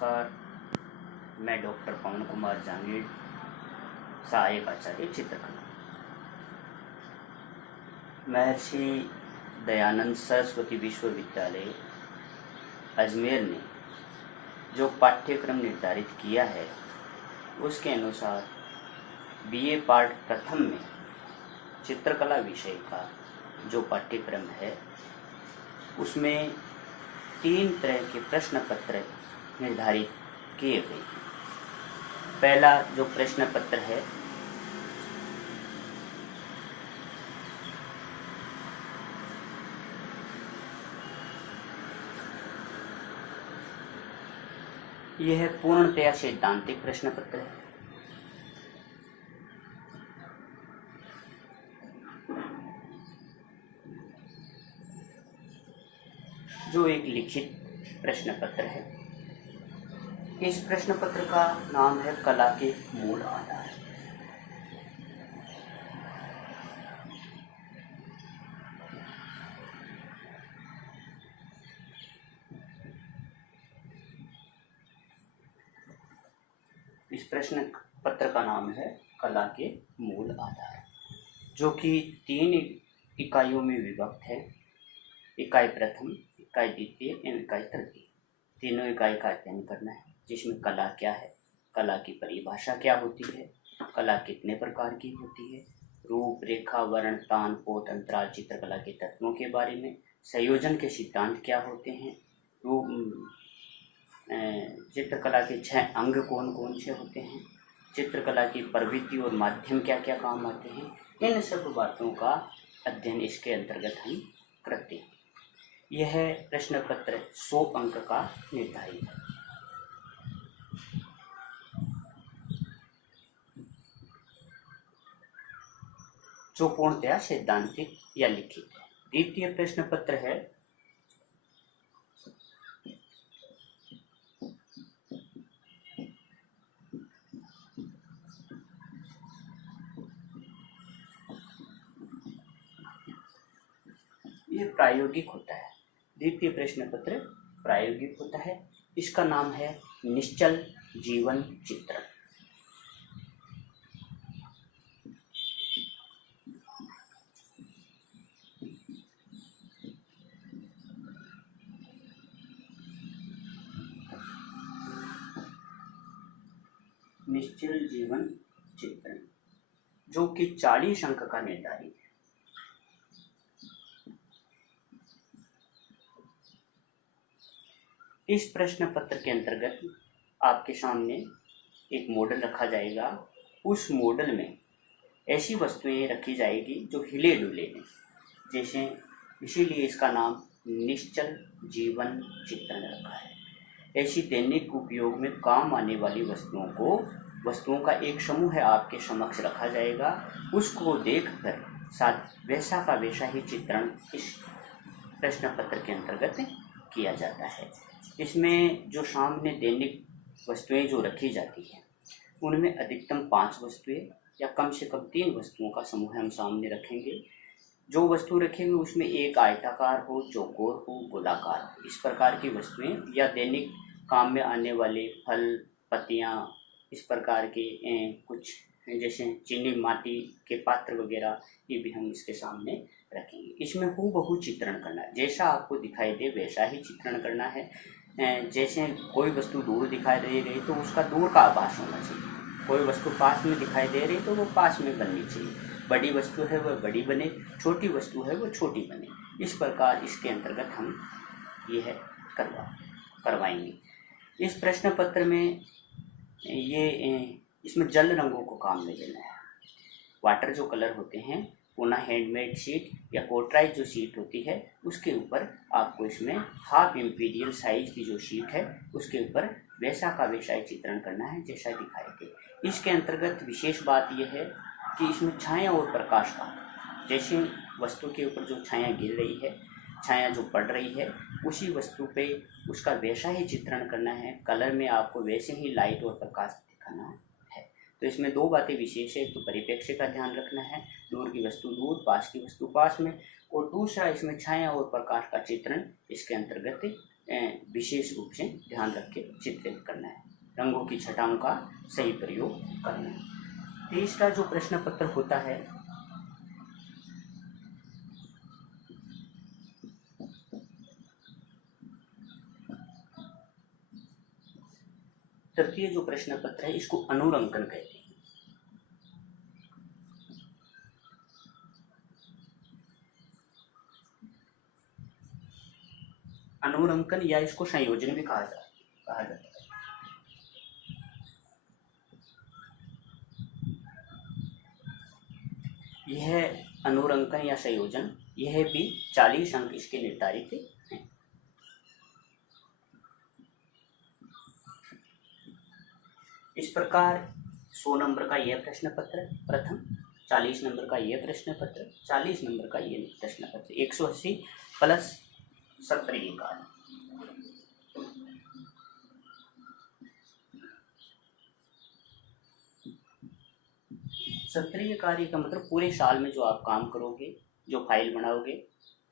नमस्कार। मैं डॉक्टर पवन कुमार जांगीड़, सहायक आचार्य चित्रकला, महर्षि दयानंद सरस्वती विश्वविद्यालय अजमेर ने जो पाठ्यक्रम निर्धारित किया है उसके अनुसार बीए पार्ट प्रथम में चित्रकला विषय का जो पाठ्यक्रम है उसमें 3 तरह के प्रश्न पत्र निर्धारित किए गए हैं। पहला जो प्रश्न पत्र है यह पूर्णतया सैद्धांतिक प्रश्न पत्र है। जो एक लिखित प्रश्न पत्र है। इस प्रश्न पत्र का नाम है कला के मूल आधार। इस प्रश्न पत्र का नाम है कला के मूल आधार, जो कि 3 इकाइयों में विभक्त है। इकाई प्रथम, इकाई द्वितीय एवं इकाई तृतीय। तीनों इकाई का अध्ययन करना है, जिसमें कला क्या है, कला की परिभाषा क्या होती है, कला कितने प्रकार की होती है, रूप रेखा वर्ण तान पोत अंतराल चित्रकला के तत्वों के बारे में, संयोजन के सिद्धांत क्या होते हैं, चित्रकला के 6 अंग कौन कौन से होते हैं, चित्रकला की प्रवृत्ति और माध्यम क्या क्या काम आते हैं, इन सब बातों का अध्ययन इसके अंतर्गत हम करते हैं। यह प्रश्न पत्र 100 अंक का निर्धारित है। जो पूर्णतया सैद्धांतिक या लिखित है। द्वितीय प्रश्न पत्र है ये प्रायोगिक होता है। द्वितीय प्रश्न पत्र प्रायोगिक होता है। इसका नाम है निश्चल जीवन चित्रण। निश्चल जीवन चित्रण, जो कि 40 अंक का निर्धारित है। इस प्रश्न पत्र के अंतर्गत आपके सामने एक मॉडल रखा जाएगा। उस मॉडल में ऐसी वस्तुएं रखी जाएगी जो हिले डुले हैं, जैसे इसीलिए इसका नाम निश्चल जीवन चित्रण रखा है। ऐसी दैनिक उपयोग में काम आने वाली वस्तुओं का एक समूह है आपके समक्ष रखा जाएगा। उसको देखकर साथ वैसा का वैसा ही चित्रण इस प्रश्न पत्र के अंतर्गत किया जाता है। इसमें जो सामने दैनिक वस्तुएं जो रखी जाती हैं उनमें अधिकतम 5 वस्तुएं या कम से कम 3 वस्तुओं का समूह हम सामने रखेंगे। जो वस्तु रखेंगे उसमें एक आयताकार हो, चौकोर हो, गोलाकार हो, इस प्रकार की वस्तुएं या दैनिक काम में आने वाले फल पत्तियां, इस प्रकार के कुछ जैसे चीनी माटी के पात्र वगैरह, ये भी हम इसके सामने रखेंगे। इसमें हूबहू चित्रण करना है, जैसा आपको दिखाई दे वैसा ही चित्रण करना है। जैसे कोई वस्तु दूर दिखाई दे रही तो उसका दूर का आभास होना चाहिए, कोई वस्तु पास में दिखाई दे रही तो वो पास में बननी चाहिए, बड़ी वस्तु है वह बड़ी बने, छोटी वस्तु है वो छोटी बने। इस प्रकार इसके अंतर्गत हम यह करवाएंगे। इस प्रश्न पत्र में इसमें जल रंगों को काम में लेना है। वाटर जो कलर होते हैं, पुनः हैंडमेड शीट या कोटराइज जो शीट होती है उसके ऊपर आपको इसमें हाफ इम्पीरियल साइज की जो शीट है उसके ऊपर वैसा का वैसा ही चित्रण करना है जैसा दिखाई दे। इसके अंतर्गत विशेष बात यह है कि इसमें छाया और प्रकाश का, जैसे वस्तु के ऊपर जो छाया गिर रही है, छाया जो पड़ रही है, उसी वस्तु पे उसका वैसा ही चित्रण करना है। कलर में आपको वैसे ही लाइट और प्रकाश दिखाना है। तो इसमें 2 बातें विशेष है। तो परिप्रेक्ष्य का ध्यान रखना है, दूर की वस्तु दूर, पास की वस्तु पास में, और दूसरा इसमें छाया और प्रकाश का चित्रण इसके अंतर्गत विशेष रूप से ध्यान रख के चित्रित करना है। रंगों की छटाओं का सही प्रयोग करना है। तीसरा जो प्रश्न पत्र होता है, तृतीय जो प्रश्न पत्र है इसको अनुरंकन कहते हैं। अनुरंकन या इसको संयोजन भी कहा जाता है। यह अनुरंकन या संयोजन, यह भी 40 अंक इसके निर्धारित हैं। इस प्रकार 100 नंबर का यह प्रश्न पत्र प्रथम, 40 नंबर का यह प्रश्न पत्र, 40 नंबर का यह प्रश्न पत्र, 180 प्लस सत्रीय कार्य। सत्रीय कार्य का मतलब पूरे साल में जो आप काम करोगे, जो फाइल बनाओगे,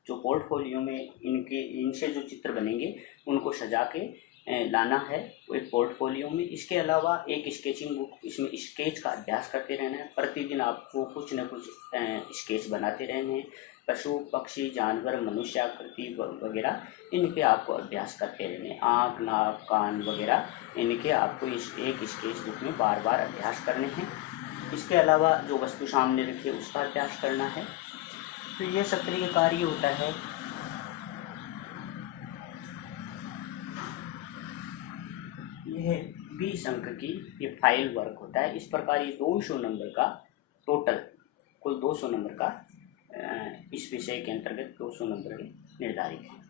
जो पोर्टफोलियो में इनसे जो चित्र बनेंगे उनको सजा के लाना है वो एक पोर्टफोलियो में। इसके अलावा एक स्केचिंग बुक, इसमें स्केच का अभ्यास करते रहना है। प्रतिदिन आपको कुछ न कुछ स्केच बनाते रहने हैं। पशु पक्षी जानवर मनुष्य आकृति वगैरह इनके आपको अभ्यास करते रहने हैं। आँख नाक कान वगैरह इनके आपको इस एक स्केच बुक में बार बार अभ्यास करने हैं। इसके अलावा जो वस्तु सामने रखी है उसका अभ्यास करना है। तो ये सक्रिय कार्य होता है। यह 20 अंक की ये फाइल वर्क होता है। इस प्रकार ये 200 नंबर का टोटल, कुल 200 नंबर का इस विषय के अंतर्गत 200 नंबर निर्धारित है।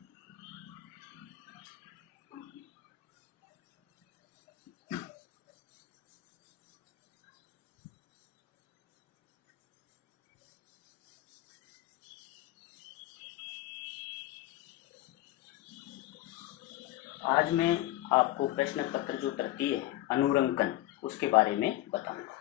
आज मैं आपको प्रश्न पत्र जो तृतीय है अनुरंकन, उसके बारे में बताऊंगा।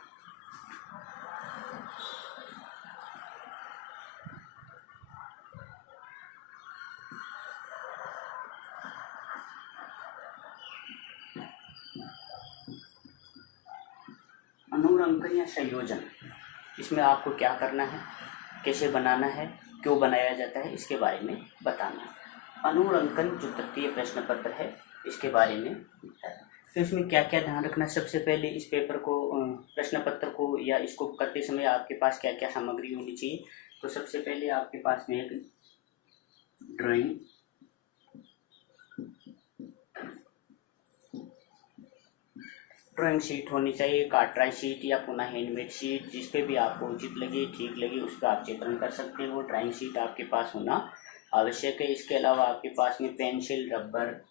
अनुरंकन या संयोजन, इसमें आपको क्या करना है, कैसे बनाना है, क्यों बनाया जाता है, इसके बारे में बताना है। अनुरंकन जो तृतीय प्रश्न पत्र है इसके बारे में है। तो इसमें क्या क्या ध्यान रखना है। सबसे पहले इस पेपर को, प्रश्न पत्र को या इसको करते समय आपके पास क्या क्या सामग्री होनी चाहिए। तो सबसे पहले आपके पास में एक ड्राइंग शीट होनी चाहिए, कार्ट्राइज शीट या पुनः हैंडमेड शीट, जिस पे भी आपको उचित लगे ठीक लगे उस पर आप चित्रण कर सकते हो। ड्राइंग शीट आपके पास होना आवश्यक है। इसके अलावा आपके पास में पेंसिल रबर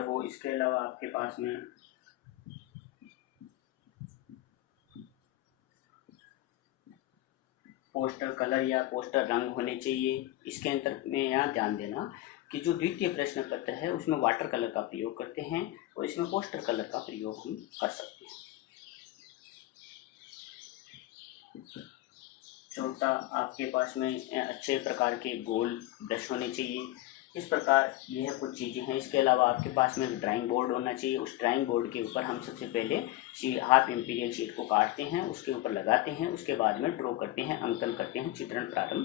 हो। इसके अलावा आपके पास में पोस्टर कलर या पोस्टर रंग होने चाहिए। इसके अंतर में यहाँ ध्यान देना कि जो द्वितीय प्रश्न पत्र है उसमें वाटर कलर का प्रयोग करते हैं और इसमें पोस्टर कलर का प्रयोग हम कर सकते हैं। चौथा, आपके पास में अच्छे प्रकार के गोल ब्रश होने चाहिए। इस प्रकार यह कुछ चीज़ें हैं। इसके अलावा आपके पास में ड्राइंग बोर्ड होना चाहिए। उस ड्राइंग बोर्ड के ऊपर हम सबसे पहले हाफ इम्पीरियल शीट को काटते हैं, उसके ऊपर लगाते हैं, उसके बाद में ड्रॉ करते हैं, अंकन करते हैं, चित्रण प्रारंभ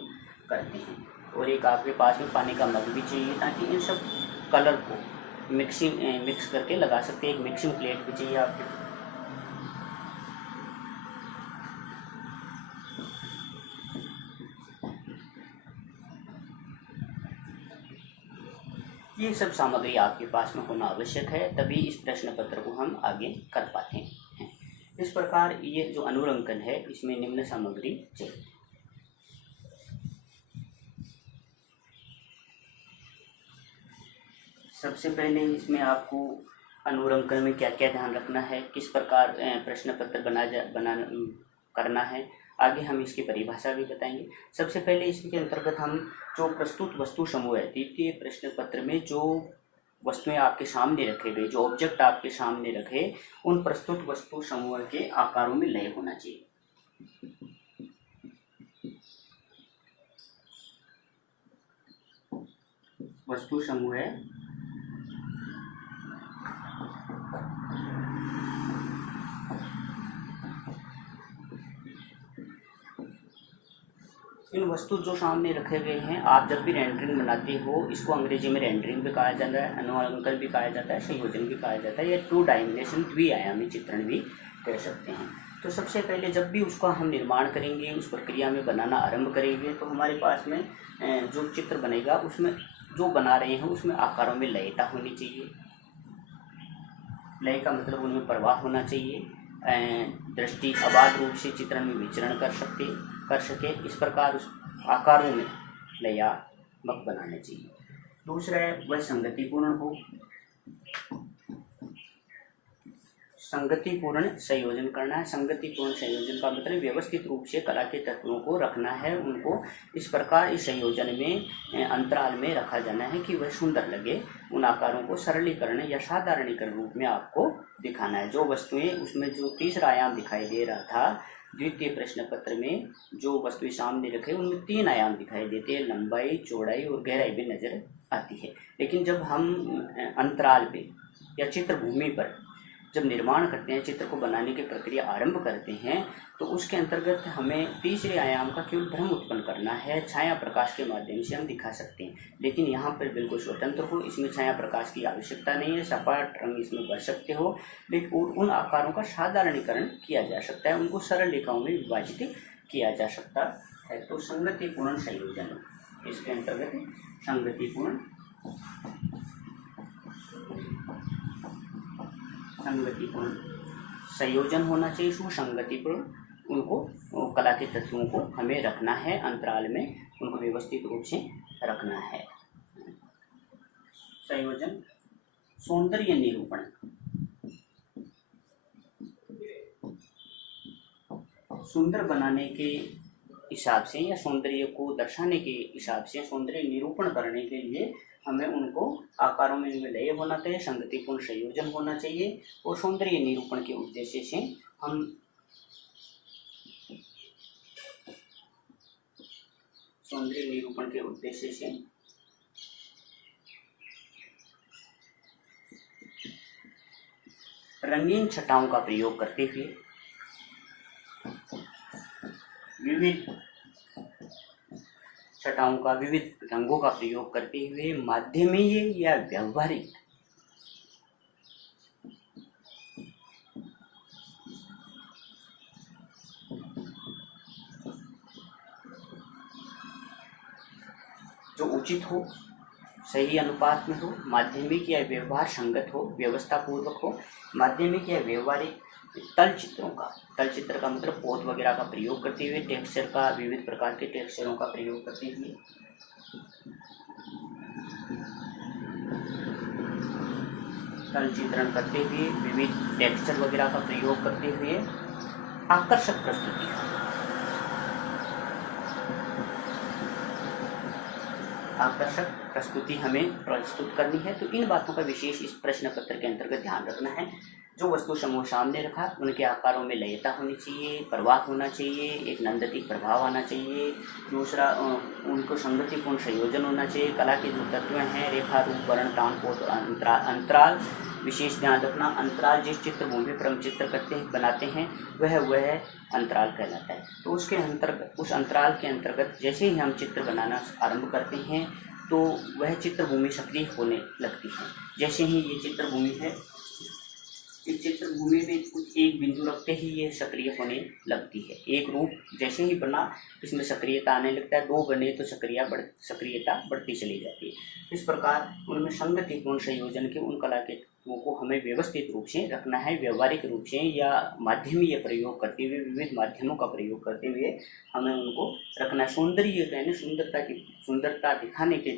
करते हैं। और एक आपके पास में पानी का मग भी चाहिए ताकि इन सब कलर को मिक्स करके लगा सकते हैं। एक मिक्सिंग प्लेट भी चाहिए आपके। ये सब सामग्री आपके पास में होना आवश्यक है, तभी इस प्रश्न पत्र को हम आगे कर पाते हैं। इस प्रकार ये जो अनुरंकन है इसमें निम्न सामग्री चाहिए। सबसे पहले इसमें आपको अनुरंकन में क्या क्या ध्यान रखना है, किस प्रकार प्रश्न पत्र करना है, आगे हम इसकी परिभाषा भी बताएंगे। सबसे पहले इसके अंतर्गत हम जो प्रस्तुत वस्तु समूह है, द्वितीय प्रश्न पत्र में जो वस्तुएं आपके सामने रखे गए, जो ऑब्जेक्ट आपके सामने रखे, उन प्रस्तुत वस्तु समूह के आकारों में लय होना चाहिए। वस्तु समूह है इन वस्तु जो सामने रखे गए हैं, आप जब भी रेंडरिंग बनाते हो, इसको अंग्रेजी में रेंडरिंग भी कहा जाता है, अनुअंकन भी कहा जाता है, संयोजन भी कहा जाता है, या 2 डायमेंशन द्विआयामी चित्रण भी कह सकते हैं। तो सबसे पहले जब भी उसका हम निर्माण करेंगे, उस प्रक्रिया में बनाना आरंभ करेंगे, तो हमारे पास में जो चित्र बनेगा उसमें जो बना रहे हैं उसमें आकारों में लयता होनी चाहिए। लय का मतलब उनमें प्रवाह होना चाहिए, दृष्टि अबाध रूप से चित्रण में विचरण कर सके, इस प्रकार उस आकारों में लयात्मक बनाना चाहिए। दूसरा है वह संगतिपूर्ण हो, संगतिपूर्ण संयोजन करना है। संगतिपूर्ण संयोजन का मतलब व्यवस्थित रूप से कला के तत्वों को रखना है, उनको इस प्रकार इस संयोजन में अंतराल में रखा जाना है कि वह सुंदर लगे। उन आकारों को सरलीकरण या साधारणीकरण रूप में आपको दिखाना है। जो वस्तुएं उसमें जो तीसरा आयाम दिखाई दे रहा था द्वितीय प्रश्न पत्र में, जो वस्तुएं सामने रखे उनमें 3 आयाम दिखाई देते हैं, लंबाई, चौड़ाई और गहराई भी नजर आती है। लेकिन जब हम अंतराल पे या चित्र भूमि पर जब निर्माण करते हैं, चित्र को बनाने की प्रक्रिया आरंभ करते हैं, तो उसके अंतर्गत हमें तीसरे आयाम का केवल भ्रम उत्पन्न करना है। छाया प्रकाश के माध्यम से हम दिखा सकते हैं, लेकिन यहाँ पर बिल्कुल स्वतंत्र हो, इसमें छाया प्रकाश की आवश्यकता नहीं है। सपाट रंग इसमें भर सकते हो, लेकिन उन आकारों का साधारणीकरण किया जा सकता है, उनको सरल रेखाओं में विभाजित किया जा सकता है। तो संगतिपूर्ण संयोजन, इसके अंतर्गत संगतिपूर्ण संयोजन होना चाहिए, सुसंगतिपूर्ण, उनको कला के तत्वों को हमें रखना है, अंतराल में उनको व्यवस्थित रूप से रखना है। संयोजन, सौंदर्य निरूपण, सुंदर बनाने के हिसाब से या सौंदर्य को दर्शाने के हिसाब से, सौंदर्य निरूपण करने के लिए हमें उनको आकारों में लय होना चाहिए, संगतिपूर्ण संयोजन होना चाहिए, और सौंदर्य निरूपण के उद्देश्य से हम सौंदर्य निरूपण के उद्देश्य से रंगीन छटाओं का प्रयोग करते हुए, विविध छटाओं का, विविध रंगों का प्रयोग करते हुए माध्यमीय या व्यवहारिक जो उचित हो, सही अनुपात में हो, माध्यमिक या व्यवहार संगत हो, व्यवस्था पूर्वक हो, माध्यमिक या व्यवहारिक तल चित्रों का, तल चित्र का मतलब पोत वगैरह का प्रयोग करते हुए, टेक्सचर का, विविध प्रकार के टेक्सचरों का प्रयोग करते हुए, तल चित्रण करते हुए, विविध टेक्सचर वगैरह का प्रयोग करते हुए आकर्षक प्रस्तुति, आकर्षक प्रस्तुति हमें प्रस्तुत करनी है। तो इन बातों का विशेष इस प्रश्न पत्र के अंतर्गत ध्यान रखना है। जो वस्तु समूह सामने रखा, उनके आकारों में लयता होनी चाहिए, प्रवाह होना चाहिए, एक नंदतिक प्रभाव आना चाहिए। दूसरा, उनको संगतिपूर्ण संयोजन होना चाहिए। कला के जो तत्व हैं, रेखा, रूप, वर्ण, तान, पोत, अंतराल, विशेष ध्यान रखना। अंतराल जिस चित्र भूमि पर हम चित्र करते हैं, बनाते हैं, वह अंतराल कहलाता है। तो उसके अंतर्गत, उस अंतराल के अंतर्गत जैसे ही हम चित्र बनाना आरंभ करते हैं, तो वह चित्र भूमि सक्रिय होने लगती है। जैसे ही ये चित्र भूमि है, इस चित्र भूमि में कुछ एक बिंदु रखते ही ये सक्रिय होने लगती है। एक रूप जैसे ही बना, इसमें सक्रियता आने लगता है। 2 बने तो सक्रियता बढ़ती चली जाती है। इस प्रकार उनमें संगतिपूर्ण संयोजन के उन कला के को हमें व्यवस्थित रूप से रखना है। व्यवहारिक रूप से या माध्यमीय प्रयोग करते हुए, विविध माध्यमों का प्रयोग करते हुए हमें उनको रखना है। सौंदर्य यानी सुंदरता दिखाने के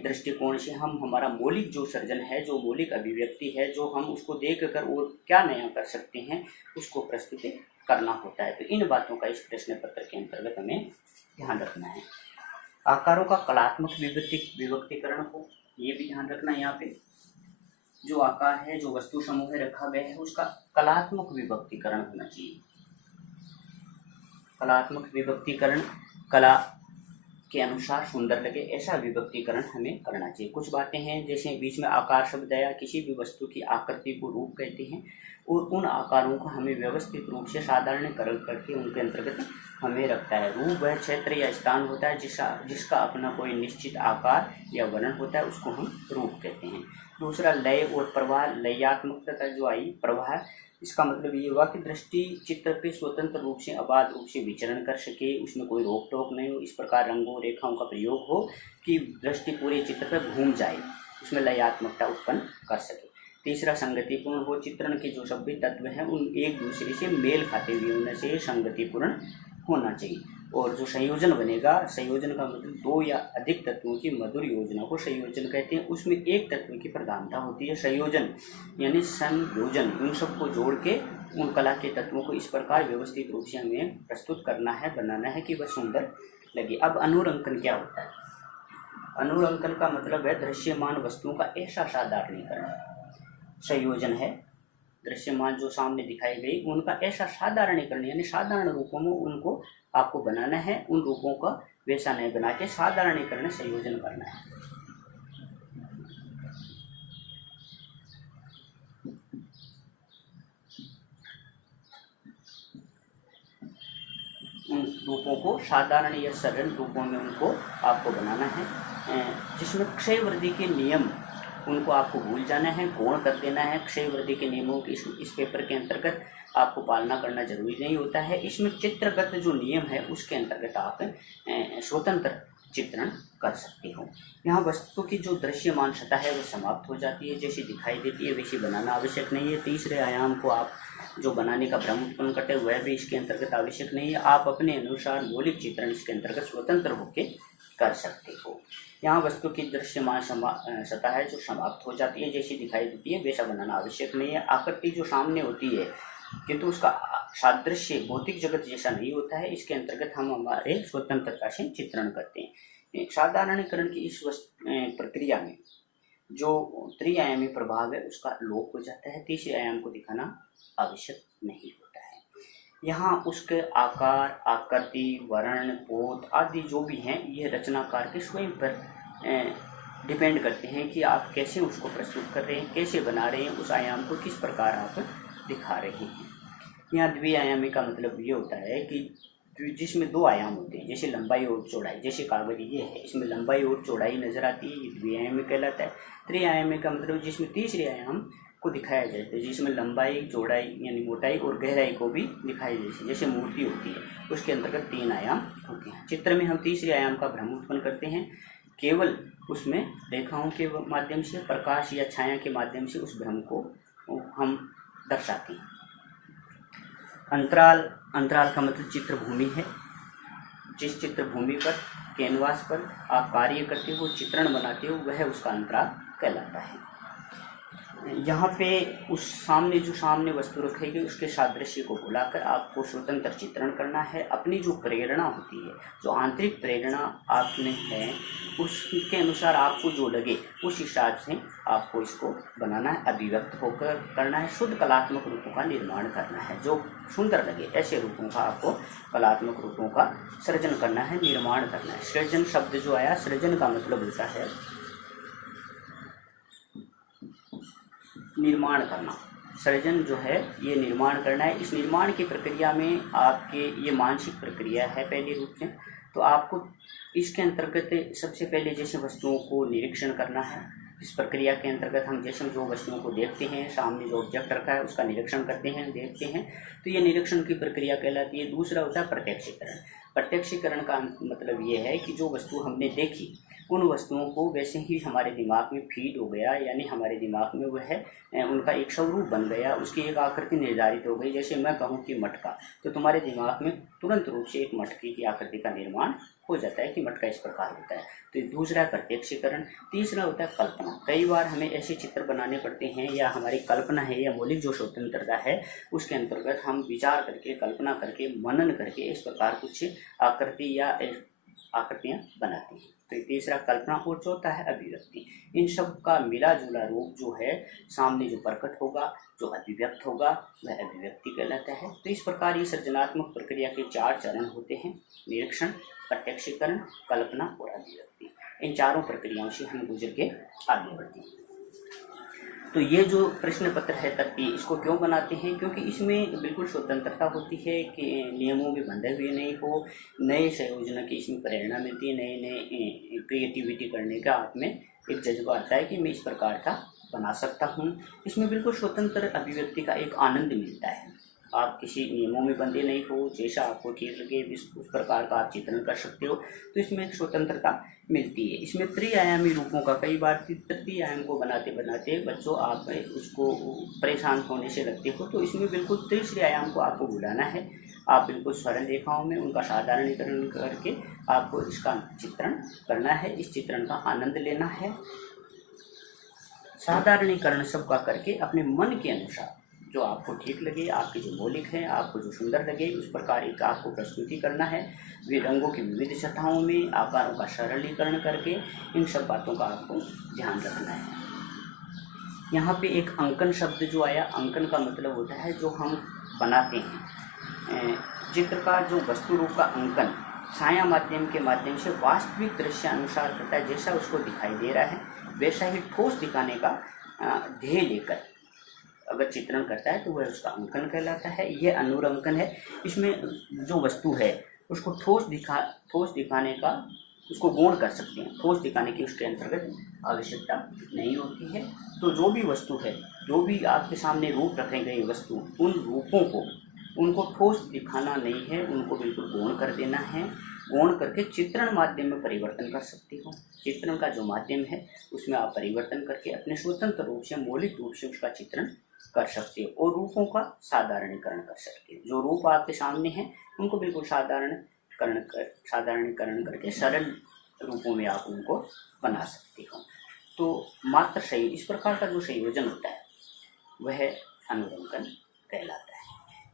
दृष्टिकोण से हम हमारा मौलिक जो सर्जन है, जो मौलिक अभिव्यक्ति है, जो हम उसको देख कर वो क्या नया कर सकते हैं, उसको प्रस्तुत करना होता है। तो इन बातों का इस प्रश्न पत्र के अंतर्गत हमें ध्यान रखना है। आकारों का कलात्मक विभक्तिकरण हो, ये भी ध्यान रखना, यहाँ पे जो आकार है, जो वस्तु समूह रखा गया है, उसका कलात्मक विभक्तिकरण होना चाहिए। कलात्मक विभक्तिकरण, कला के अनुसार सुंदर लगे ऐसा विभक्तिकरण हमें करना चाहिए। कुछ बातें हैं जैसे बीच में आकार शब्द या किसी भी वस्तु की आकृति को रूप कहते हैं, और उन आकारों को हमें व्यवस्थित रूप से साधारणीकरण करके उनके अंतर्गत हमें रखता है। रूप वह क्षेत्र या स्थान होता है जिसका अपना कोई निश्चित आकार या वर्णन होता है, उसको हम रूप कहते हैं। दूसरा लय और प्रवाह, लयात्मकता जो आई, प्रवाह, इसका मतलब ये हुआ कि दृष्टि चित्र पे स्वतंत्र रूप से अबाध रूप से विचरण कर सके, उसमें कोई रोक टोक नहीं हो, इस प्रकार रंगों रेखाओं का प्रयोग हो कि दृष्टि पूरे चित्र पर घूम जाए, उसमें लयात्मकता उत्पन्न कर सके। तीसरा संगतिपूर्ण हो, चित्रण के जो सभी तत्व हैं उन एक दूसरे से मेल खाते हुए होने से संगतिपूर्ण होना चाहिए। और जो संयोजन बनेगा, संयोजन का मतलब दो या अधिक तत्वों की मधुर योजना को संयोजन कहते हैं। उसमें एक तत्व की प्रधानता होती है। संयोजन यानी संयोजन, उन सबको जोड़ के उन कला के तत्वों को इस प्रकार व्यवस्थित रूप से हमें प्रस्तुत करना है, बनाना है कि वह सुंदर लगे। अब अनुरंकन क्या होता है? अनुरंकन का मतलब है दृश्यमान वस्तुओं का ऐसा साधारणीकरण। संयोजन है दृश्यमान जो सामने दिखाई गई, उनका ऐसा साधारणीकरण यानी साधारण रूपों में उनको आपको बनाना है, उन रूपों का वैसा नहीं बना के साधारणीकरण संयोजन करना है। उन रूपों को साधारण या सरल रूपों में उनको आपको बनाना है, जिसमें क्षय वृद्धि के नियम उनको आपको भूल जाना है, गौण कर देना है। क्षय वृद्धि के नियमों की इस पेपर के अंतर्गत आपको पालना करना जरूरी नहीं होता है। इसमें चित्रगत जो नियम है उसके अंतर्गत आप स्वतंत्र चित्रण कर सकते हो। यहाँ वस्तु की जो दृश्यमान सतह है वह समाप्त हो जाती है, जैसी दिखाई देती है वैसी बनाना आवश्यक नहीं है। तीसरे आयाम को आप जो बनाने का भ्रम उत्पन्न करते हैं वह भी इसके अंतर्गत आवश्यक नहीं है। आप अपने अनुसार मौलिक चित्रण इसके अंतर्गत स्वतंत्र होकर कर सकते हो। यहाँ वस्तु की दृश्यमान सतह है जो समाप्त हो जाती है, जैसी दिखाई देती है वैसा बनाना आवश्यक नहीं है। आकृति जो सामने होती है किंतु उसका सादृश्य भौतिक जगत जैसा नहीं होता है, इसके अंतर्गत हम हमारे स्वतंत्रता से चित्रण करते हैं। साधारणीकरण की इस प्रक्रिया में जो त्रिआयामी प्रभाव है उसका लोप हो जाता है। तीसरे आयाम को दिखाना आवश्यक नहीं होता है। यहाँ उसके आकार, आकृति, वर्ण, पोत आदि जो भी हैं ये रचनाकार के स्वयं पर डिपेंड करते हैं कि आप कैसे उसको प्रस्तुत कर रहे हैं, कैसे बना रहे हैं, उस आयाम को किस प्रकार आप दिखा रहे हैं। यहाँ द्विआयामी का मतलब ये होता है कि जिसमें दो आयाम होते हैं, जैसे लंबाई और चौड़ाई, जैसे कागज ये है इसमें लंबाई और चौड़ाई नजर आती है, ये द्विआयामी कहलाता है। त्रिआयामी का मतलब जिसमें तीसरे आयाम को दिखाया जाता है, जिसमें लंबाई, चौड़ाई यानी मोटाई और गहराई को भी दिखाई जाती है, जैसे मूर्ति होती है उसके अंतर्गत तीन आयाम होते हैं। चित्र में हम तीसरे आयाम का भ्रम उत्पन्न करते हैं, केवल उसमें रेखाओं के माध्यम से, प्रकाश या छाया के माध्यम से उस भ्रम को हम दर्शाते हैं। अंतराल, अंतराल का मतलब चित्रभूमि है। जिस चित्रभूमि पर, कैनवास पर आप कार्य करते हो, चित्रण बनाते हो, वह उसका अंतराल कहलाता है। यहाँ पे उस सामने वस्तु रखेगी उसके सादृश्य को बुलाकर आपको स्वतंत्र चित्रण करना है। अपनी जो प्रेरणा होती है, जो आंतरिक प्रेरणा आपने है, उसके अनुसार आपको जो लगे उस हिसाब से आपको इसको बनाना है, अभिव्यक्त होकर करना है। शुद्ध कलात्मक रूपों का निर्माण करना है, जो सुंदर लगे ऐसे रूपों का आपको कलात्मक रूपों का सृजन करना है, निर्माण करना है। सृजन शब्द जो आया, सृजन का मतलब होता है निर्माण करना। सृजन जो है ये निर्माण करना है। इस निर्माण की प्रक्रिया में आपके ये मानसिक प्रक्रिया है पहले रूप से, तो आपको इसके अंतर्गत सबसे पहले जैसे वस्तुओं को निरीक्षण करना है। इस प्रक्रिया के अंतर्गत हम जैसे जो वस्तुओं को देखते हैं, सामने जो ऑब्जेक्ट रखा है उसका निरीक्षण करते हैं, देखते हैं, तो ये निरीक्षण की प्रक्रिया कहलाती है। दूसरा होता है प्रत्यक्षीकरण। प्रत्यक्षीकरण का मतलब ये है कि जो वस्तु हमने देखी उन वस्तुओं को वैसे ही हमारे दिमाग में फीड हो गया, यानी हमारे दिमाग में वह उनका एक स्वरूप बन गया, उसकी एक आकृति निर्धारित हो गई। जैसे मैं कहूँ कि मटका, तो तुम्हारे दिमाग में तुरंत रूप से एक मटके की आकृति का निर्माण हो जाता है कि मटका इस प्रकार होता है। तो दूसरा है प्रत्यक्षीकरण। तीसरा होता है कल्पना। कई बार हमें ऐसे चित्र बनाने पड़ते हैं, या हमारी कल्पना है या मौलिक जो स्वतंत्रता है उसके अंतर्गत हम विचार करके, कल्पना करके, मनन करके इस प्रकार कुछ आकृति या आकृतियाँ बनाती हैं। तो तीसरा कल्पना और चौथा है अभिव्यक्ति। इन सब का मिला जुला रूप जो है सामने जो प्रकट होगा, जो अभिव्यक्त होगा, वह अभिव्यक्ति कहलाता है। तो इस प्रकार ये सृजनात्मक प्रक्रिया के 4 चरण होते हैं: निरीक्षण, प्रत्यक्षीकरण, कल्पना और अभिव्यक्ति। इन चारों प्रक्रियाओं से हम गुजर के आगे बढ़ते हैं। तो ये जो प्रश्न पत्र है तत्वीय, इसको क्यों बनाते हैं? क्योंकि इसमें बिल्कुल स्वतंत्रता होती है कि नियमों में बंधे हुए नहीं हो, नए संयोजन की इसमें प्रेरणा मिलती है, नए नए क्रिएटिविटी करने का आप में एक जज्बा आता है कि मैं इस प्रकार का बना सकता हूँ। इसमें बिल्कुल स्वतंत्र अभिव्यक्ति का एक आनंद मिलता है। आप किसी नियमों में बंधे नहीं हो, जैसा आपको ठीक लगे उस प्रकार का आप चित्रण कर सकते हो। तो इसमें एक स्वतंत्रता मिलती है। इसमें त्रिआयामी रूपों का कई बार तृतीय आयाम को बनाते बनाते बच्चों आप उसको परेशान होने से लगते हो, तो इसमें बिल्कुल तीसरे आयाम को आपको भुलाना है। आप बिल्कुल सरल रेखाओं में उनका साधारणीकरण करके आपको इसका चित्रण करना है, इस चित्रण का आनंद लेना है। साधारणीकरण सबका करके अपने मन के अनुसार जो आपको ठीक लगे, आपके जो मौलिक हैं, आपको जो सुंदर लगे, उस प्रकार एक आपको प्रस्तुति करना है। वे रंगों की विविध छटाओं में आकारों का सरलीकरण करके इन सब बातों का आपको ध्यान रखना है। यहाँ पे एक अंकन शब्द जो आया, अंकन का मतलब होता है जो हम बनाते हैं। चित्रकार जो वस्तु रूप का अंकन छाया माध्यम के माध्यम से वास्तविक दृश्य अनुसार करता है, जैसा उसको दिखाई दे रहा है वैसा ही ठोस दिखाने का ध्येय लेकर अगर चित्रण करता है तो वह उसका अंकन कहलाता है। यह अनुरंकन है। इसमें जो वस्तु है उसको ठोस दिखाने का उसको गौण कर सकते हैं। ठोस दिखाने की उसके अंतर्गत आवश्यकता नहीं होती है। तो जो भी वस्तु है, जो भी आपके सामने रूप रखे गए वस्तु, उन रूपों को उनको ठोस दिखाना नहीं है, उनको बिल्कुल गौण कर देना है। गौण करके चित्रण माध्यम में परिवर्तन कर सकते हो। चित्रण का जो माध्यम है उसमें आप परिवर्तन करके अपने स्वतंत्र रूप से, मौलिक रूप से उसका चित्रण कर सकते हो और रूपों का साधारणीकरण कर सकते हो। जो रूप आपके सामने हैं उनको बिल्कुल साधारणीकरण करके सरल रूपों में आप उनको बना सकते हो। तो मात्र सही इस प्रकार का जो संयोजन होता है वह अनुरंकन कहलाता है।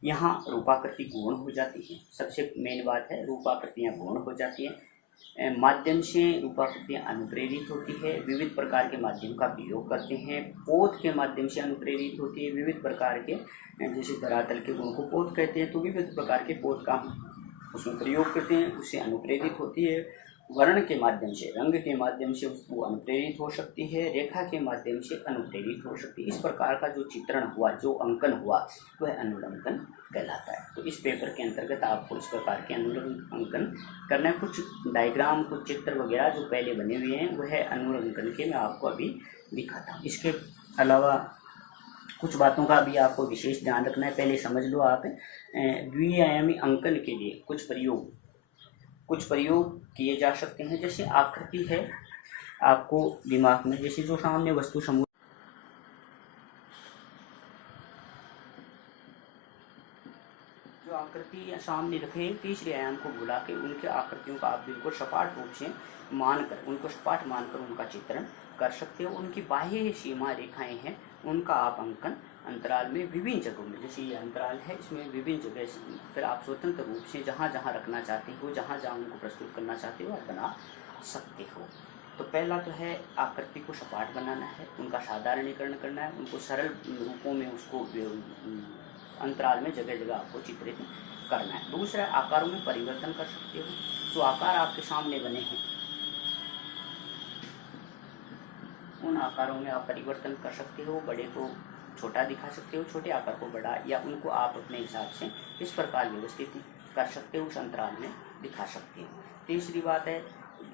यहाँ रूपाकृति गौण हो जाती है। सबसे मेन बात है, रूपाकृतियाँ गौण हो जाती हैं। माध्यम से रूपाकृतियाँ अनुप्रेरित होती है। विविध प्रकार के माध्यम का प्रयोग करते हैं। पोत के माध्यम से अनुप्रेरित होती है। विविध प्रकार के, जैसे धरातल के गुण को पोत कहते हैं, तो विविध प्रकार के पोत का उसमें प्रयोग करते हैं, उससे अनुप्रेरित होती है। वर्ण के माध्यम से, रंग के माध्यम से उसको अनुप्रेरित हो सकती है। रेखा के माध्यम से अनुप्रेरित हो सकती है। इस प्रकार का जो चित्रण हुआ, जो अंकन हुआ, वह अनुरंकन कहलाता है। तो इस पेपर के अंतर्गत आपको इस प्रकार के अनुरंकन करना है। कुछ डायग्राम, कुछ चित्र वगैरह जो पहले बने हुए हैं वह अनुरंकन के मैं आपको अभी दिखाता हूँ। इसके अलावा कुछ बातों का भी आपको विशेष ध्यान रखना है। पहले समझ लो आप द्विआयामी अंकन के लिए कुछ प्रयोग किए जा सकते हैं। जैसे आकृति है, आपको दिमाग में जैसे जो सामने वस्तु समूह जो आकृति सामने रखे, तीसरे आयाम को बुला के उनके आकृतियों का आप बिल्कुल सपाट रूप से उनको सपाट मानकर उनका चित्रण कर सकते हो। उनकी बाह्य सीमा रेखाएं हैं, उनका आप अंकन अंतराल में विभिन्न जगहों में, जैसे ये अंतराल है, इसमें विभिन्न जगह फिर आप स्वतंत्र रूप से जहाँ जहाँ रखना चाहते हो, जहाँ जहाँ उनको प्रस्तुत करना चाहते हो, आप बना सकते हो। तो पहला तो है आकृति को सपाट बनाना है, उनका साधारणीकरण करना है, उनको सरल रूपों में उसको अंतराल में जगह जगह आपको चित्रित करना है। दूसरा, आकारों में परिवर्तन कर सकते हो। जो आकार आपके सामने बने हैं उन आकारों में आप परिवर्तन कर सकते हो। बड़े को छोटा दिखा सकते हो, छोटे आकार को बड़ा, या उनको आप अपने हिसाब से इस प्रकार व्यवस्थित कर सकते हो, उस अंतराल में दिखा सकते हो। तीसरी बात है,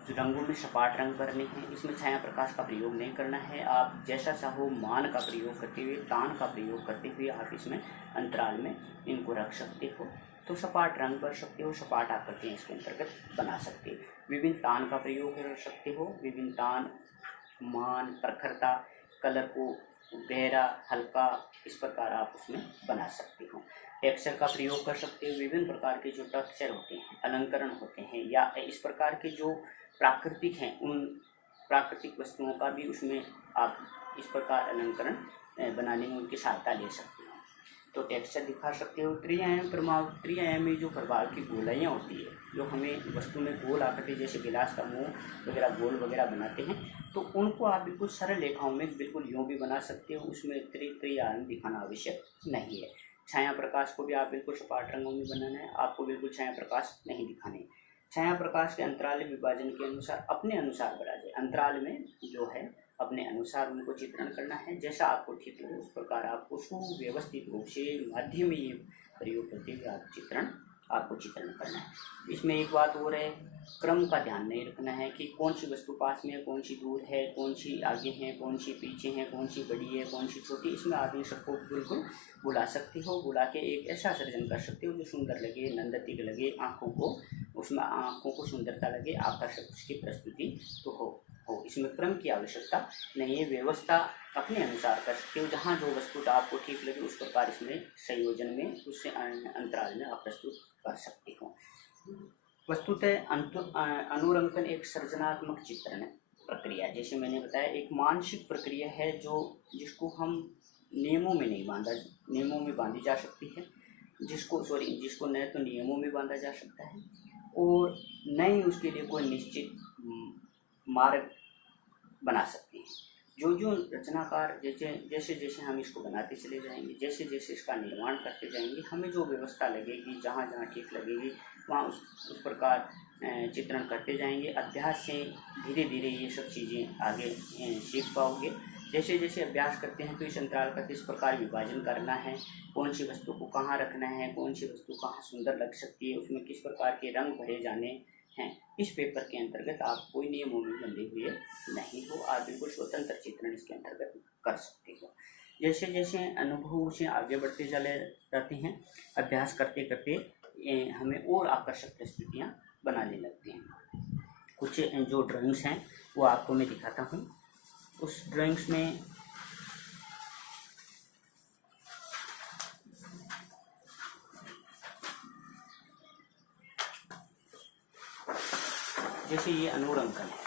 रंगों में सपाट रंग भरने हैं। इसमें छाया प्रकाश का प्रयोग नहीं करना है। आप जैसा चाहो मान का प्रयोग करते हुए, तान का प्रयोग करते हुए आप इसमें अंतराल में इनको रख सकते हो। तो सपाट रंग भर सकते हो, सपाट आकृतियाँ इसके अंतर्गत बना सकते हो। विभिन्न तान का प्रयोग कर सकते हो। विभिन्न तान, मान, प्रखरता, कलर को गहरा, हल्का, इस प्रकार आप उसमें बना सकते हो। टेक्सचर का प्रयोग कर सकते हो। विभिन्न प्रकार के जो टेक्सचर होते हैं, अलंकरण होते हैं, या इस प्रकार के जो प्राकृतिक हैं, उन प्राकृतिक वस्तुओं का भी उसमें आप इस प्रकार अलंकरण बनाने में उनकी सहायता ले सकते हो। तो टेक्सचर दिखा सकते हो। त्रिआयामी जो प्रभाव की गोलाइयाँ होती है, जो हमें वस्तु में गोल आकृति जैसे गिलास का मुंह वगैरह गोल वगैरह बनाते हैं, तो उनको आप बिल्कुल सरल रेखाओं में बिल्कुल यूँ भी बना सकते हो। उसमें त्रिआयाम दिखाना आवश्यक नहीं है। छाया प्रकाश को भी आप बिल्कुल सपाट रंगों में बनाना है, आपको बिल्कुल छाया प्रकाश नहीं दिखाने। छाया प्रकाश के अंतराल विभाजन के अनुसार अपने अनुसार बढ़ा जाए, अंतराल में जो है अपने अनुसार उनको चित्रण करना है। जैसा आपको ठीक लगे उस प्रकार आप उसको व्यवस्थित रूप से माध्यमीय प्रयोग करते हुए आप आपको चित्रण करना है। इसमें एक बात और है, क्रम का ध्यान नहीं रखना है कि कौन सी वस्तु पास में है, कौन सी दूर है, कौन सी आगे है, कौन सी पीछे है, कौन सी बड़ी है, कौन सी छोटी। इसमें आप इन सबको बिल्कुल बुला सकते हो, बुला के एक ऐसा सर्जन कर सकते हो जो सुंदर लगे, नंदतिक लगे, आँखों को उसमें आँखों को सुंदरता लगे, आकर्षक उसकी प्रस्तुति तो हो। इसमें क्रम की आवश्यकता नहीं है, व्यवस्था अपने अनुसार कर सकते हो। जहाँ जो वस्तु आपको ठीक लगे उस प्रकार इसमें संयोजन में उससे अंतराल में आप प्रस्तुत कर सकते हो। वस्तुतः अनुरंकन एक सृजनात्मक चित्रण प्रक्रिया, जैसे मैंने बताया, एक मानसिक प्रक्रिया है जिसको हम नियमों में बांधी जा सकती है, जिसको न तो नियमों में बांधा जा सकता है और न ही उसके लिए कोई निश्चित मार्ग बना सकते हैं। जो रचनाकार जैसे जैसे हम इसको बनाते चले जाएंगे, जैसे जैसे इसका निर्माण करते जाएंगे, हमें जो व्यवस्था लगेगी, जहाँ जहाँ ठीक लगेगी वहाँ उस प्रकार चित्रण करते जाएंगे। अभ्यास से धीरे धीरे ये सब चीज़ें आगे सीख पाओगे। जैसे जैसे अभ्यास करते हैं तो इस अंतराल का किस प्रकार विभाजन करना है, कौन सी वस्तु को कहाँ रखना है, कौन सी वस्तु कहाँ सुंदर लग सकती है, उसमें किस प्रकार के रंग भरे जाने हैं, इस पेपर के अंतर्गत आप कोई नियमों में बंधे हुए नहीं हो, आप बिल्कुल स्वतंत्र चित्रण इसके अंतर्गत कर सकते हो। जैसे जैसे अनुभव से आगे बढ़ते चले जाते हैं, अभ्यास करते करते हमें और आकर्षक प्रस्तुतियाँ बनाने लगते हैं। कुछ जो ड्राइंग्स हैं वो आपको मैं दिखाता हूँ। उस ड्राइंग्स में जैसे ये अनुरंकन है,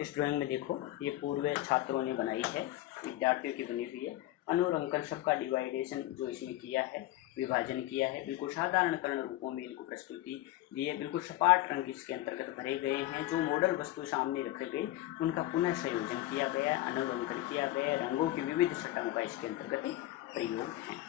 इस ड्राइंग में देखो ये पूर्व छात्रों ने बनाई है, विद्यार्थियों की बनी हुई है। अनुरंकन सबका डिवाइडेशन जो इसमें किया है, विभाजन किया है, बिल्कुल साधारणकरण रूपों में इनको प्रस्तुति दी है। बिल्कुल सपाट रंग इसके अंतर्गत भरे गए हैं। जो मॉडल वस्तु सामने रखे गए उनका पुनः संयोजन किया गया, अनुरंकन किया गया, रंगों की विविध छटाओं का इसके अंतर्गत प्रयोग है।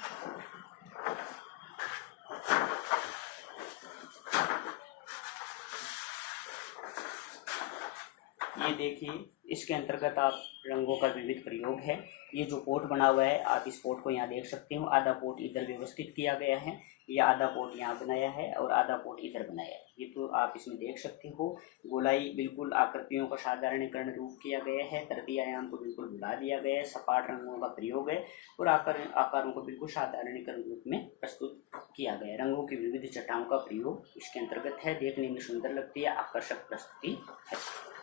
ये देखिए, इसके अंतर्गत आप रंगों का विविध प्रयोग है। ये जो पोट बना हुआ है, आप इस पोट को यहाँ देख सकते हो। आधा पोट इधर व्यवस्थित किया गया है, या आधा पोट यहाँ बनाया है और आधा पोट इधर बनाया है, ये तो आप इसमें देख सकते हो। गोलाई बिल्कुल आकृतियों का साधारणीकरण रूप किया गया है, तृतीय आयाम को बिल्कुल भुला दिया गया है, सपाट रंगों का प्रयोग है और आकारों को बिल्कुल साधारणीकरण रूप में प्रस्तुत किया गया है। रंगों की विविध छटाओं का प्रयोग इसके अंतर्गत है, देखने में सुंदर लगती है, आकर्षक प्रस्तुति है।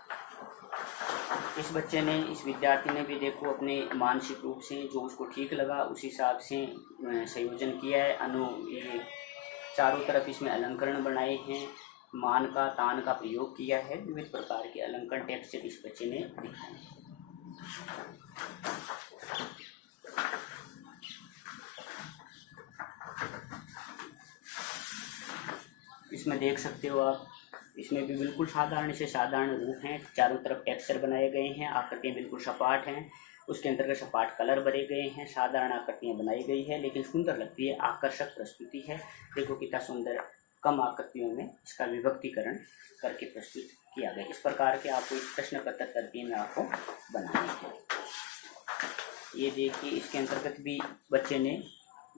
इस बच्चे ने, इस विद्यार्थी ने भी देखो अपने मानसिक रूप से जो उसको ठीक लगा उस हिसाब से संयोजन किया है। ये चारों तरफ इसमें अलंकरण बनाए हैं, मान का तान का प्रयोग किया है, विविध प्रकार के अलंकरण टेक्सचर इस बच्चे ने दिखाए। इसमें देख सकते हो आप, इसमें भी बिल्कुल साधारण से साधारण रूप हैं, चारों तरफ टेक्सचर बनाए गए हैं, आकृतियाँ बिल्कुल सपाट हैं, उसके अंतर्गत सपाट कलर भरे गए हैं, साधारण आकृतियाँ बनाई गई है, लेकिन सुंदर लगती है, आकर्षक प्रस्तुति है। देखो कितना सुंदर, कम आकृतियों में इसका विभक्तिकरण करके प्रस्तुत किया गया। इस प्रकार के आपको इस प्रश्न पत्र तरतीब में आपको बनाने हैं। ये देखिए, इसके अंतर्गत भी बच्चे ने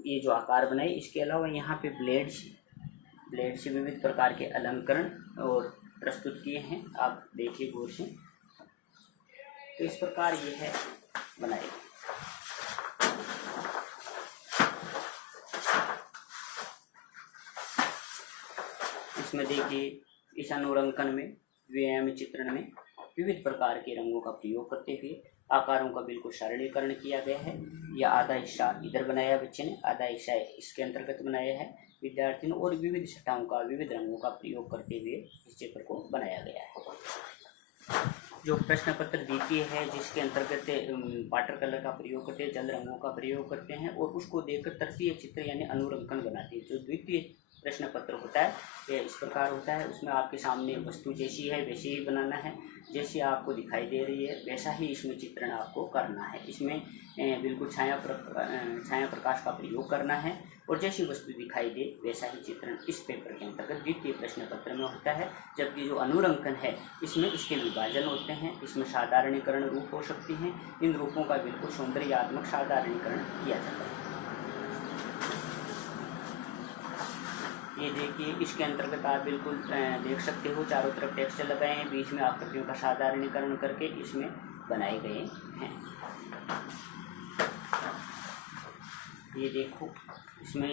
ये जो आकार बनाए, इसके अलावा यहाँ पे ब्लेड से विविध प्रकार के अलंकरण और प्रस्तुत किए हैं, आप देखिए गौर से। तो इस प्रकार ये है बनाए। इसमें देखिए, इस अनुरंकन में, व्यायाम चित्रण में विविध प्रकार के रंगों का प्रयोग करते हुए आकारों का बिल्कुल सरलीकरण किया गया है। यह आधा हिस्सा इधर बनाया बच्चे ने, आधा हिस्सा इसके अंतर्गत बनाया है विद्यार्थी ने, और विविध छटाओं का, विविध रंगों का प्रयोग करते हुए इस चित्र को बनाया गया है। जो प्रश्न पत्र द्वितीय है, जिसके अंतर्गत वाटर कलर का प्रयोग करते हैं, जल रंगों का प्रयोग करते हैं और उसको देखकर तृतीय चित्र यानी अनुरंकन बनाते हैं। जो द्वितीय प्रश्न पत्र होता है यह इस प्रकार होता है। उसमें आपके सामने वस्तु जैसी है वैसे ही बनाना है, जैसी आपको दिखाई दे रही है वैसा ही इसमें चित्रण आपको करना है। इसमें बिल्कुल छाया प्रकाश का प्रयोग करना है और जैसी वस्तु दिखाई दे वैसा ही चित्रण इस पेपर के अंतर्गत द्वितीय प्रश्न पत्र में होता है। जबकि जो अनुरंकन है इसमें इसके विभाजन होते हैं, इसमें साधारणीकरण रूप हो सकती हैं। इन रूपों का बिल्कुल सौंदर्यात्मक साधारणीकरण किया जाता है। ये देखिए, इसके अंतर्गत आप बिल्कुल देख सकते हो चारों तरफ टेक्स्ट लगाए हैं, बीच में आकृतियों का साधारणीकरण करके इसमें बनाए गए हैं। ये देखो, इसमें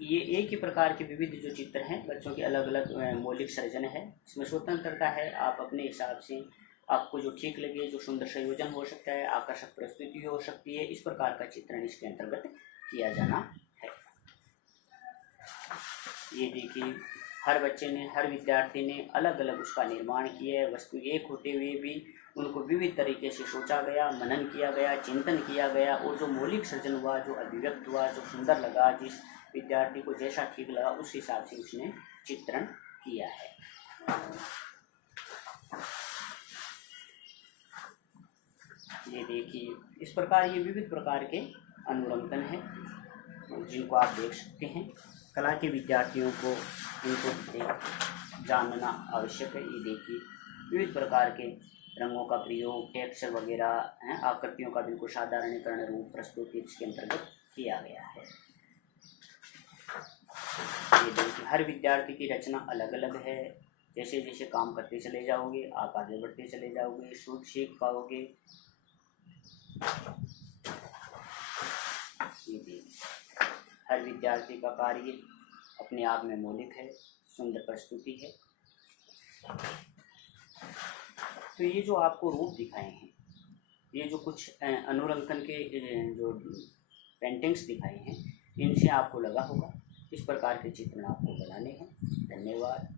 ये एक ही प्रकार के विविध जो चित्र हैं बच्चों के अलग अलग मौलिक सर्जन है। इसमें स्वतंत्रता है, आप अपने हिसाब से आपको जो ठीक लगे, जो सुंदर संयोजन हो सकता है, आकर्षक प्रस्तुति हो सकती है, इस प्रकार का चित्रण इसके अंतर्गत किया जाना है। ये देखिए, हर बच्चे ने, हर विद्यार्थी ने अलग अलग उसका निर्माण किया है। वस्तु एक होते हुए भी उनको विविध तरीके से सोचा गया, मनन किया गया, चिंतन किया गया और जो मौलिक सर्जन हुआ, जो अभिव्यक्त हुआ, जो सुंदर लगा, जिस विद्यार्थी को जैसा ठीक लगा उस हिसाब से उसने चित्रण किया है। ये देखिए, इस प्रकार ये विविध प्रकार के अनुरंकन है जिनको आप देख सकते हैं। कला के विद्यार्थियों को इनको जानना आवश्यक है। ये देखिए, विविध प्रकार के रंगों का प्रयोग, टेक्सचर वगैरह हैं, आकृतियों का बिल्कुल साधारणीकरण रूप प्रस्तुति इसके अंतर्गत किया गया है। ये देखिए, हर विद्यार्थी की रचना अलग अलग है। जैसे जैसे काम करते चले जाओगे आप आगे बढ़ते चले जाओगे, सीख पाओगे। ये देखिए, हर विद्यार्थी का कार्य अपने आप में मौलिक है, सुंदर प्रस्तुति है। तो ये जो आपको रूप दिखाए हैं, ये जो कुछ अनुरंकन के जो पेंटिंग्स दिखाए हैं, इनसे आपको लगा होगा इस प्रकार के चित्र आपको बनाने हैं। धन्यवाद।